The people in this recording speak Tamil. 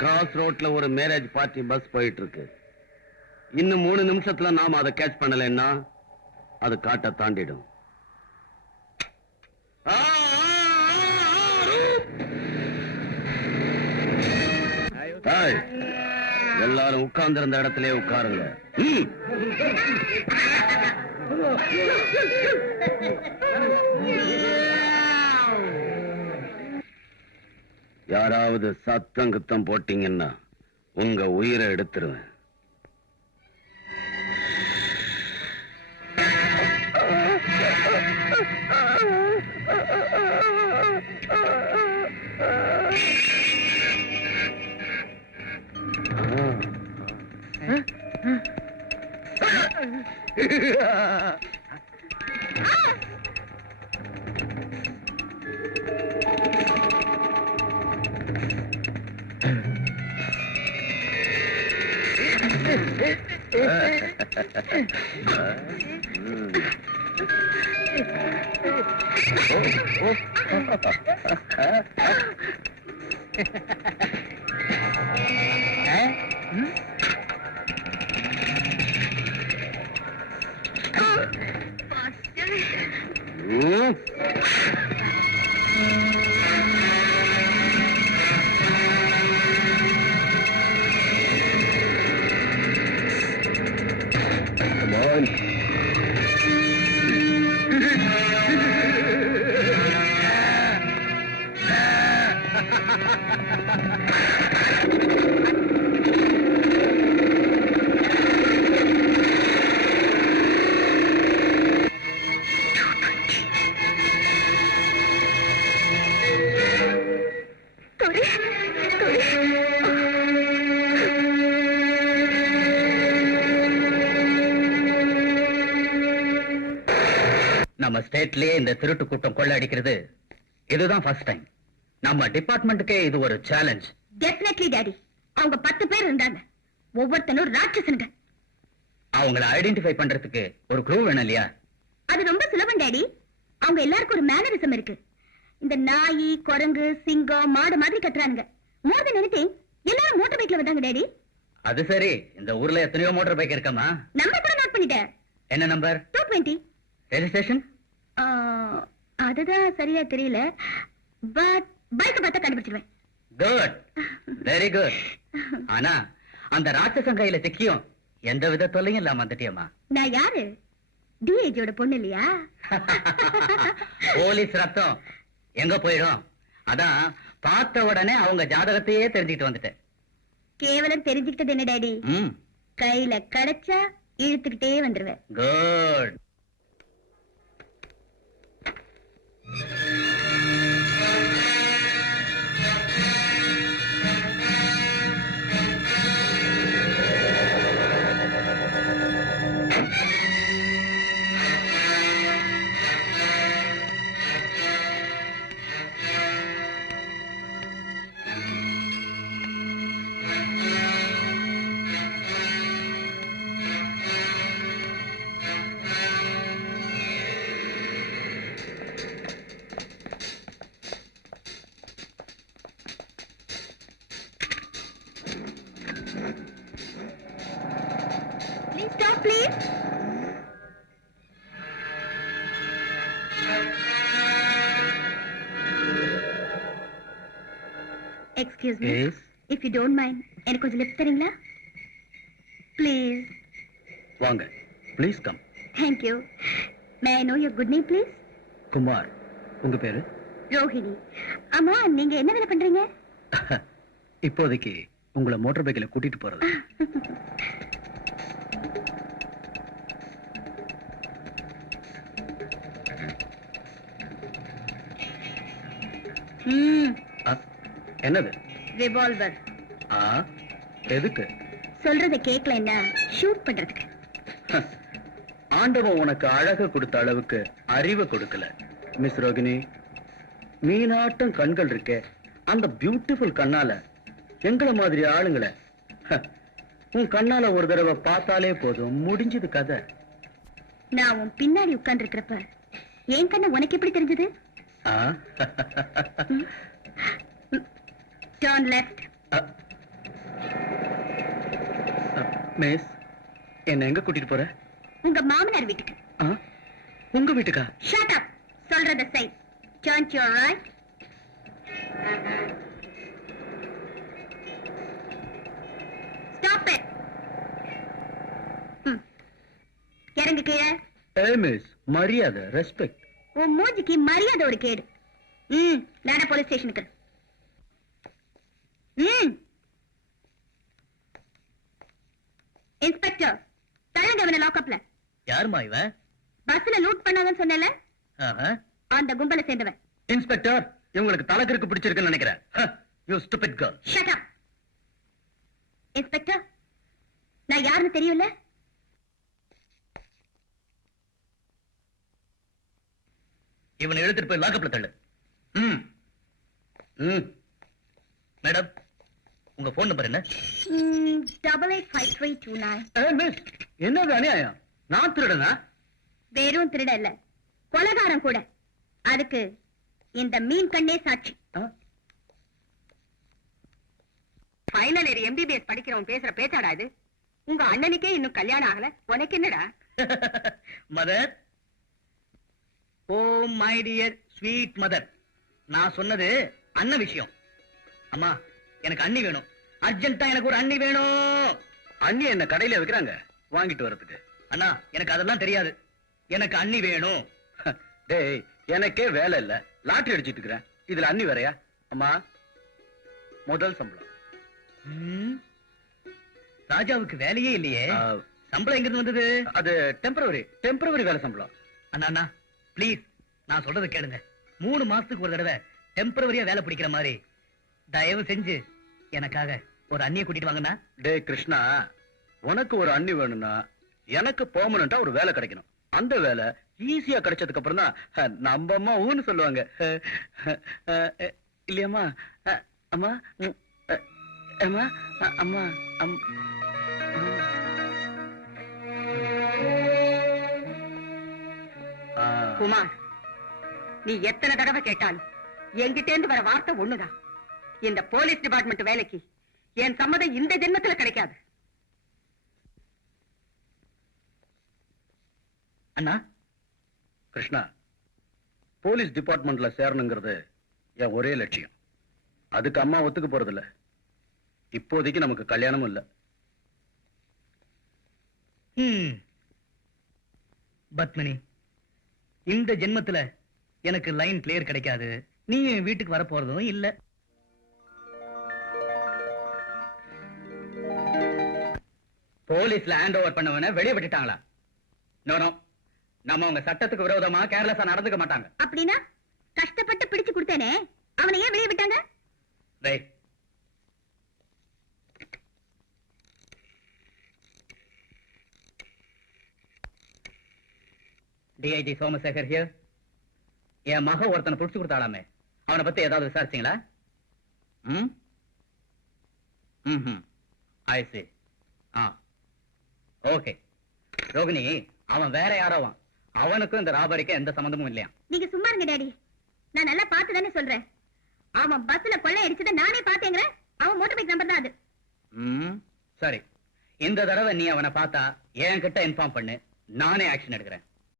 கிராஸ் ரோட்ல ஒரு மேரேஜ் பார்ட்டி பஸ் போயிட்டு இருக்கு. இன்னும் 3 நிமிஷத்துல நாம அதை கேட்ச் பண்ணலைன்னா அது காட்ட தாண்டிடும். எல்லாரும் உட்கார்ந்து இருந்த இடத்திலே உட்காருங்க. யாராவது சத்தம் குத்தம் போட்டீங்கன்னா உங்க உயிரை எடுத்துருவேன். நம்ம ஸ்டேட்லயே இந்த திருட்டு கூட்டம் கொள்ள அடிக்கிறது இதுதான் ஃபர்ஸ்ட் டைம். நம்ம டிபார்ட்மெண்ட்டுக்கே இது ஒரு சேலஞ்ச். Definitely daddy. அவங்க 10 பேர் இருந்தாங்க. ஒவ்வொருத்தனும் ராட்சசனுங்க. அவங்கள ஐடென்டிஃபை பண்றதுக்கு ஒரு க்ளூ வேணும் இல்லையா? அது ரொம்ப சுலபம் டாடி. அவங்க எல்லாருக்கும் ஒரு மேனரிசம் இருக்கு. இந்த நாய், குரங்கு, சிங்கம், மாடு மாதிரி கத்துறானுங்க. மோர் தென் எனிதிங் எல்லாரும் மோட்டார் பைக்ல வந்தாங்க டாடி. அது சரி. இந்த ஊர்ல எத்தனையோ மோட்டார் பைக் இருக்கமா? நம்பர் கூட நோட் பண்ணிட்டேன். என்ன நம்பர்? 220. ரெஜிஸ்ட்ரேஷன்? அதுதான் சரியா தெரியல. பட் பைக் பார்த்தா கண்டுபிடிச்சிருவேன். Good, very good. ஆனா அந்த ராட்சசன் கையில சிக்கியும் எந்த வித தொல்லையும் இல்லாம வந்துட்டியம்மா. நான் யாரு? டிஏஜியோட பொண்ணு இல்லையா? போலீஸ் ரத்தம் எங்க போயிடும்? அதான் பார்த்த உடனே அவங்க ஜாதகத்தையே தெரிஞ்சுக்கிட்டு வந்துட்டேன். கேவலம் தெரிஞ்சுக்கிட்டது என்ன டாடி? கையில கிடைச்சா இழுத்துக்கிட்டே வந்துருவேன். Good. Stop, please. Excuse me. Yes. If you don't mind, எனக்கு கொஞ்சம் லிஃப்ட் தரீங்களா? Please. வாங்க. Please come. Thank you. May I know your good name, please? Kumar. உங்க பேரு? ரோஹிணி. ஆமா, நீங்க என்ன வேலை பண்றீங்க? இப்போதைக்கு உங்களை மோட்டார் பைக்ல கூட்டிட்டு போறது. என்னது? ரிவால்வர். எதுக்கு? சொல்றத கேட்கல என்ன? ஷூட் பண்றதுக்கு. ஆண்டவன் உனக்கு அழக கொடுத்த அளவுக்கு அறிவை கொடுக்கல மிஸ் ரோகிணி. மீனாட்டம் கண்கள் இருக்கே, அந்த பியூட்டிஃபுல் கண்ணால எங்களை மாதிரி ஆளுங்களை உன் கண்ணால ஒரு தடவை பார்த்தாலே போதும், முடிஞ்சது கதை. நான் உன் பின்னாடி உட்கார்ந்து இருக்கிறப்ப என் கண்ண உனக்கு எப்படி தெரிஞ்சது? Turn left. மிஸ், என்ன எங்க கூட்டிட்டு போற? உங்க மாமனார் வீட்டுக்கு. உங்க வீட்டுக்கா? Shut up. சொல்றத செய். Turn to your right. Stop it. இறங்கு கீழே. மிஸ், மரியாதை, ரெஸ்பெக்ட். உன் மூஞ்சிக்கு மரியாதை ஒரு கேடு. நானே போலீஸ் ஸ்டேஷனுக்கு. இன்ஸ்பெக்டர், தள்ளுங்க அவனை லாக்அப்ல. யாருமா இவன்? பஸ்ல லூட் பண்ணாங்கன்னு சொன்னல, அந்த கும்பலை சேர்ந்தவன். இன்ஸ்பெக்டர், இவங்களுக்கு தலைக்கிற்கு பிடிச்சிருக்குன்னு நினைக்கிறேன். You stupid girl. Shut up. Inspector, நான் யாருன்னு தெரியும்ல? இவனை எடுத்துட்டு போய் லாக்அப்ல தள்ளு. மேடம், உங்க போன் நம்பர் என்ன? 885329. மிஸ், என்னது அநியாயம்? நான் திருடனா? வெறும் திருட இல்ல, கொலைகாரம் கூட. அதுக்கு இந்த மீன் கண்ணே சாட்சி. ஃபைனல் இயர் எம்பிபிஎஸ் படிக்கிறவன் பேசுற பேச்சாடா இது? உங்க அண்ணனுக்கே இன்னும் கல்யாணம் ஆகல, உனக்கு என்னடா? Mother, oh my dear sweet mother, நான் சொன்னது அண்ணன் விஷயம். அம்மா, எனக்கு அண்ணி வேணும். அர்ஜென்ட்டா எனக்கு ஒரு அண்ணி வேணும். அண்ணி என்ன கடையில வைக்கிறாங்க வாங்கிட்டு வரதுக்கு? அண்ணா, எனக்கு அதெல்லாம் தெரியாது. எனக்கு அண்ணி வேணும். டேய், எனக்கே வேலை இல்ல, லாட்டரி அடிச்சிட்டு இருக்கிறேன். இதுல அண்ணி வேறையா? அம்மா, முதல் சம்பளம். ராஜாவுக்கு வேலையே இல்லையே, சம்பளம் எங்கிருந்து வந்தது? அது டெம்பரவரி வேலை சம்பளம். அண்ணா அண்ணா, பிளீஸ், நான் சொல்றதை கேளுங்க. 3 மாசத்துக்கு ஒரு தடவை டெம்பரவரியா வேலை பிடிக்கிற மாதிரி தயவு செஞ்சு எனக்காக ஒரு அண்ணியை கூட்டிட்டு வாங்கண்ணா. டே கிருஷ்ணா, உனக்கு ஒரு அண்ணி வேணும்னா எனக்கு பெர்மனண்டா ஒரு வேலை கிடைக்கணும். அந்த வேலை ஈஸியா கிடைச்சதுக்கு அப்புறம் தான் நம்ம அம்மா ஊன்னு சொல்லுவாங்க. இல்லையம்மா? அம்மா, அம்மா, அம்மா, குமார், நீ எத்தனை தடவை கேட்டாலும் என்கிட்ட இருந்து வர வார்த்தை ஒண்ணுதான். இந்த போலீஸ் டிபார்ட்மெண்ட் வேலைக்கு என் சம்மதம் இந்த ஜென்மத்துல கிடைக்காது. அண்ணா, கிருஷ்ணா, போலீஸ் டிபார்ட்மெண்ட்ல சேரணுங்கிறது என் ஒரே லட்சியம். அதுக்கு அம்மா ஒத்துக்க போறதில்ல. இப்போதைக்கு நமக்கு கல்யாணமும் இல்ல. பத்மினி, இந்த ஜென்மத்துல எனக்கு லைன் கிளியர் கிடைக்காது. நீ என் வீட்டுக்கு வர போறதும் இல்ல. போலீஸ்ல ஹேண்ட் ஓவர் பண்ணவன வெளியே விட்டுட்டாங்களா? நோ, நம்ம உங்க சட்டத்துக்கு விரோதமா கேர்லெஸ்ஸா நடந்துக்க மாட்டாங்க. அப்படின்னா கஷ்டப்பட்டு பிடிச்சு கொடுத்தேனே, அவனை ஏன் வெளியே விட்டாங்க? DIG Somasekhar here. என் மக ஒருத்தனை புடிச்சு கொடுத்தாலாமே, அவனை பத்தி ஏதாவது விசாரிச்சீங்களா? ஐ see. ஓகே. ரோகிணி, அவன் வேற யாரோவான். அவனுக்கும் இந்த ராபரிக்கும் எந்த சம்பந்தமும் இல்லையா? நீங்க சும்மா இருங்க டாடி. நான் நல்லா பார்த்து தானே சொல்றேன். அவன் பஸ்ல கொள்ளை அடிச்சத நானே பார்த்தேங்கறேன். அவன் மோட்டார் பைக் நம்பர் தான் அது. சரி, இந்த தடவை நீ அவனை பார்த்தா என்கிட்ட இன்ஃபார்ம் பண்ணு. நானே ஆக்ஷன் எடுக்கிறேன்.